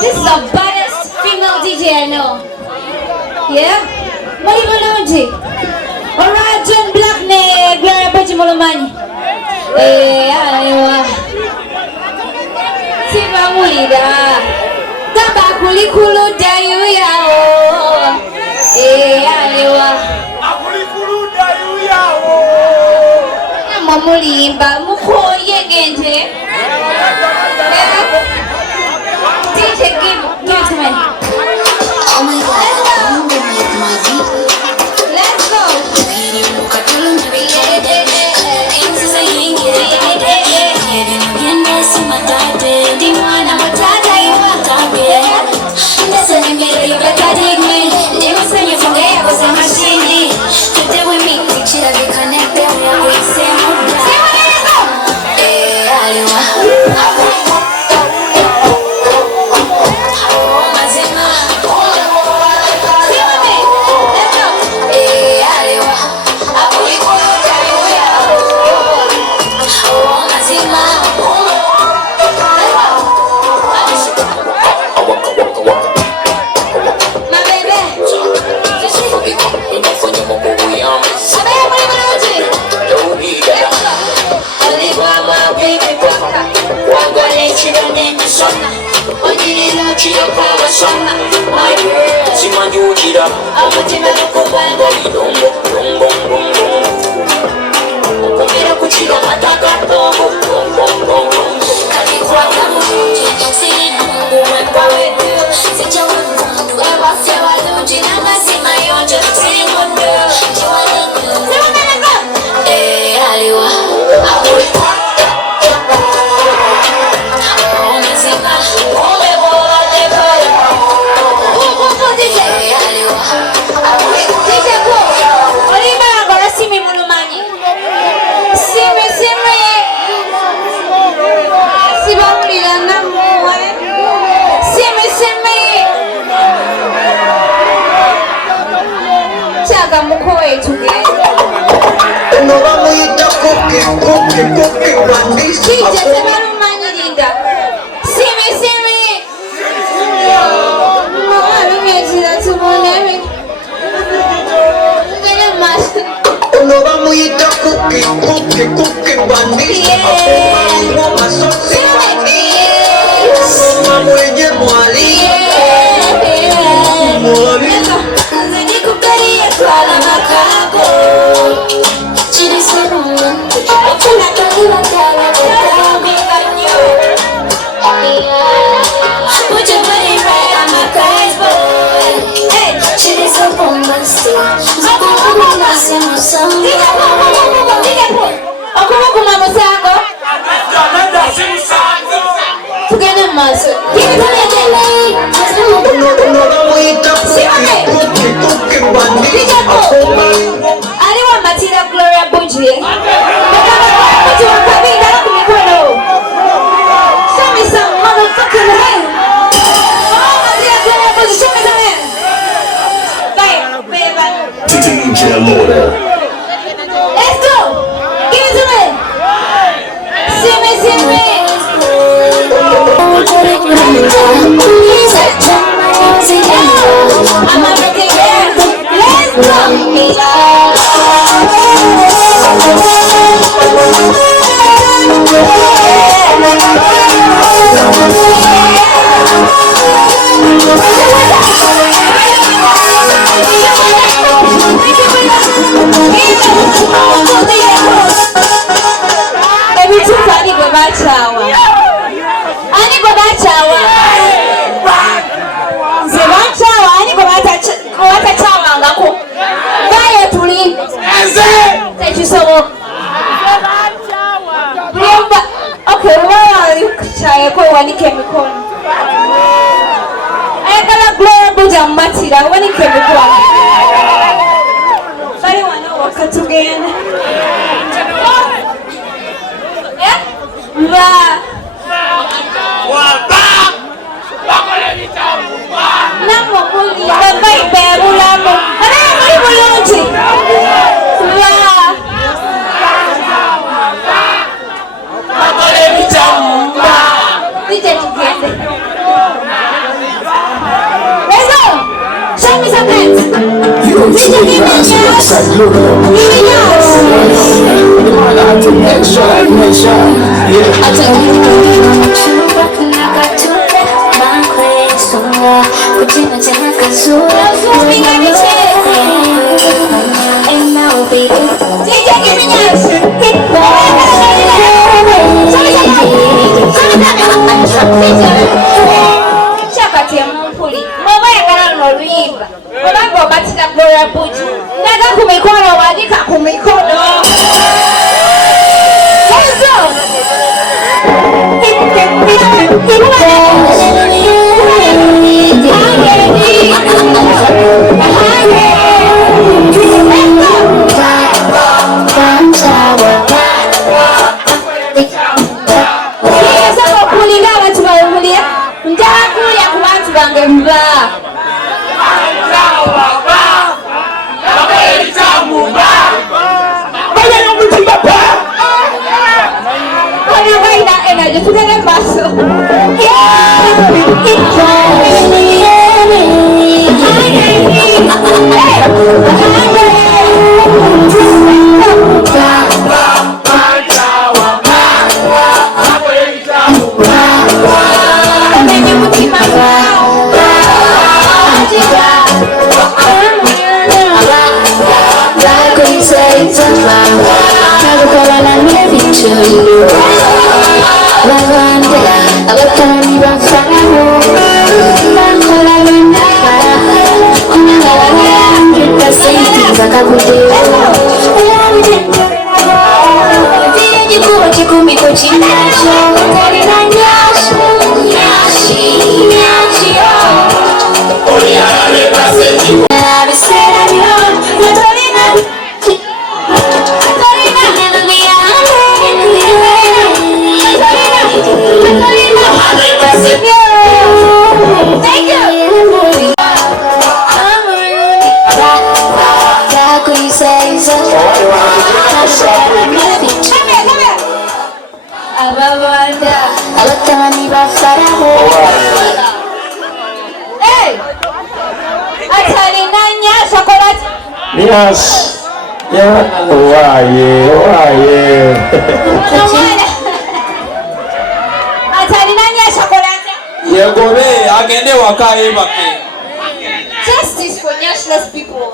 This is the baddest female DJ I know. Yeah? Mali Mulunji. Alright, John Black ne Gloria Pachi Mulumani. Alewa. Siva Mulida. Taba kulikulu dayu yao. Alewa. Akulikulu dayu yao. Mamulimba mukoye gente. DJ, give it to me. Oh my God, Let's go. Ani go bachawa. Yes. Yeah. Why? Yegobe agende wakaye bake. Justice for nationless people.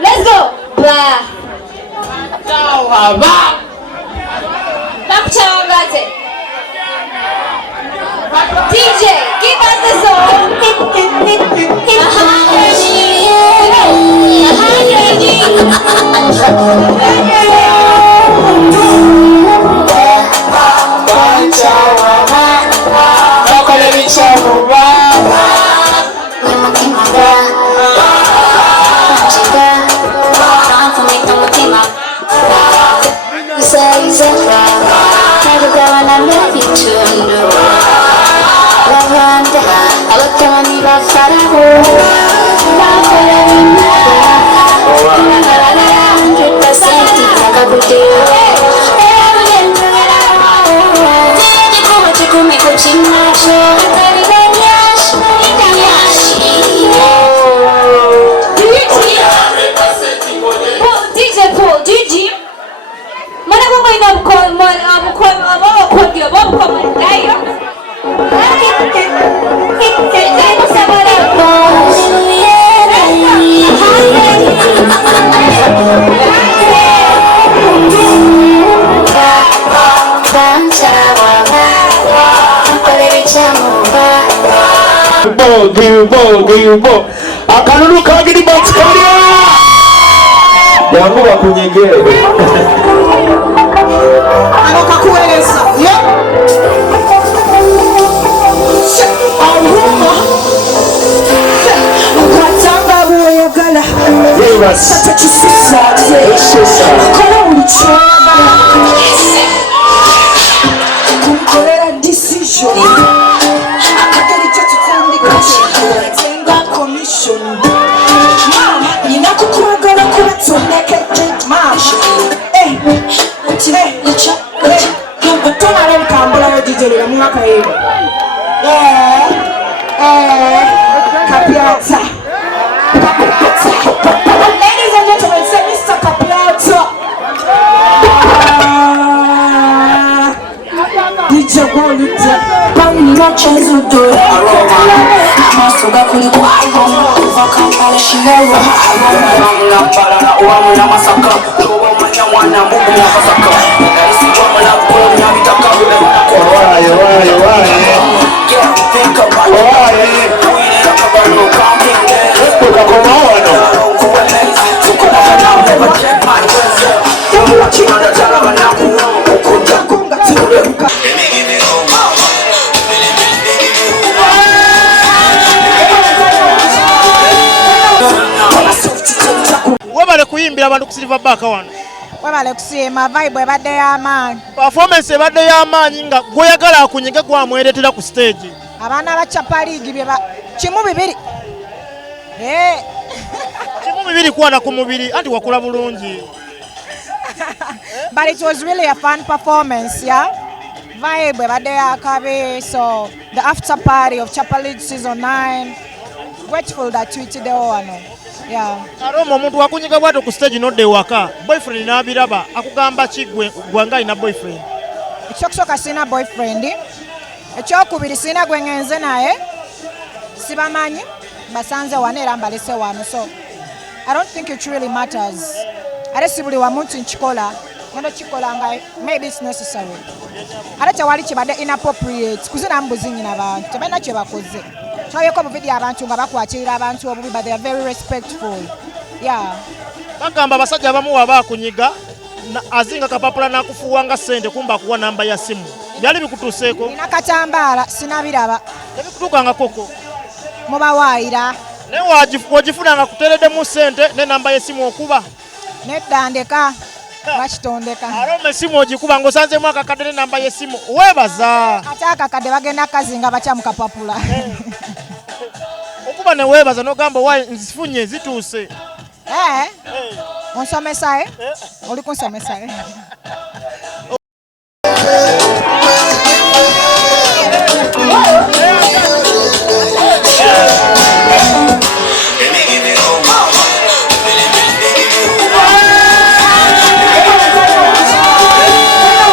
Let's go. Blah. Ba. Nakchawangate. DJ, give us the song. Gilbo. Akanunu kagiri batskaria. Yangu bakunyege. Ano kakueleza. Yeah. Aruma. Ukatanga buyagala. Yes. Sata kisisa. Yes. Kola ulichoma. Kumkolera decision. Akateri chetu tandika. Tenga commission. Mama, inakukwagala kubatoneke. Mama. Tona leo kambula yo DJ le mwaka hii. Kapiata. much as you do Masuga kuli kwa aroma Uva kampala shirero aroma Uwamu na masaka Uwa manya wana mugu na masaka Isi joma na kula na vitaka Waye Think about it We need a kabano counting there Epuka komaono Kuwa lazy Tukuna kana never check my dress Yamu wachina na jala wanaku Ukuja kunga tiruka webale kuyimbira abantu ku Silverback wano webale kusiima vibe ebadde y'amaanyi performance ebadde y'amaanyi nga gweyagala akunyige gwamweretera ku stage abaana ba Chapa League kimu bibiri kimu bibiri kwana ku mubiri anti wakula bulungi but it was really a fun performance, yeah. Vibe ebadde yakabe, so the after party of Chapa League season 9, grateful that tuyitiddewo wano. Yeah. Aroma omuntu wakunyiga bwato ku stage nodde waka boyfriend n'abiraba akugamba kigwe gwanga ina boyfriend Ekyokusooka sina boyfriend, ekyokubiri sina gwe ngenze naye, sibamanyi basanze wano era mbalese wano, so I don't think it really matters. Ate si buli wamu nti nkikola ngendo kikola nga maybe it's necessary. Ate tewali kibadde inappropriate kuzinamu buzinyina abantu tebalina kye bakoze. Twayeko mu video abantu nga bakwatira abantu obubi, but they are very respectful. Yeah. bagamba abasajja abamu waba akunyiga azinga kapapula n'akufuuwa nga ssente kumba akuwa namba ya simu byali bikutuuseeko Nina katambaala sinabiraba tebikutuukanga koko mubawaayira naye wagifunanga kuteereddemu ssente ne namba y'essimu okuba nedda ndeka bakitondeka Aroma essimu ogikuba ng'osanzeemu akakadde ne namba y'essimu weebaza ate akakadde bagenda kazinga batya mu kapapula okuba ne weebaza n'ogamba wa nzifunye zituuse onsomesa oli kunsomesa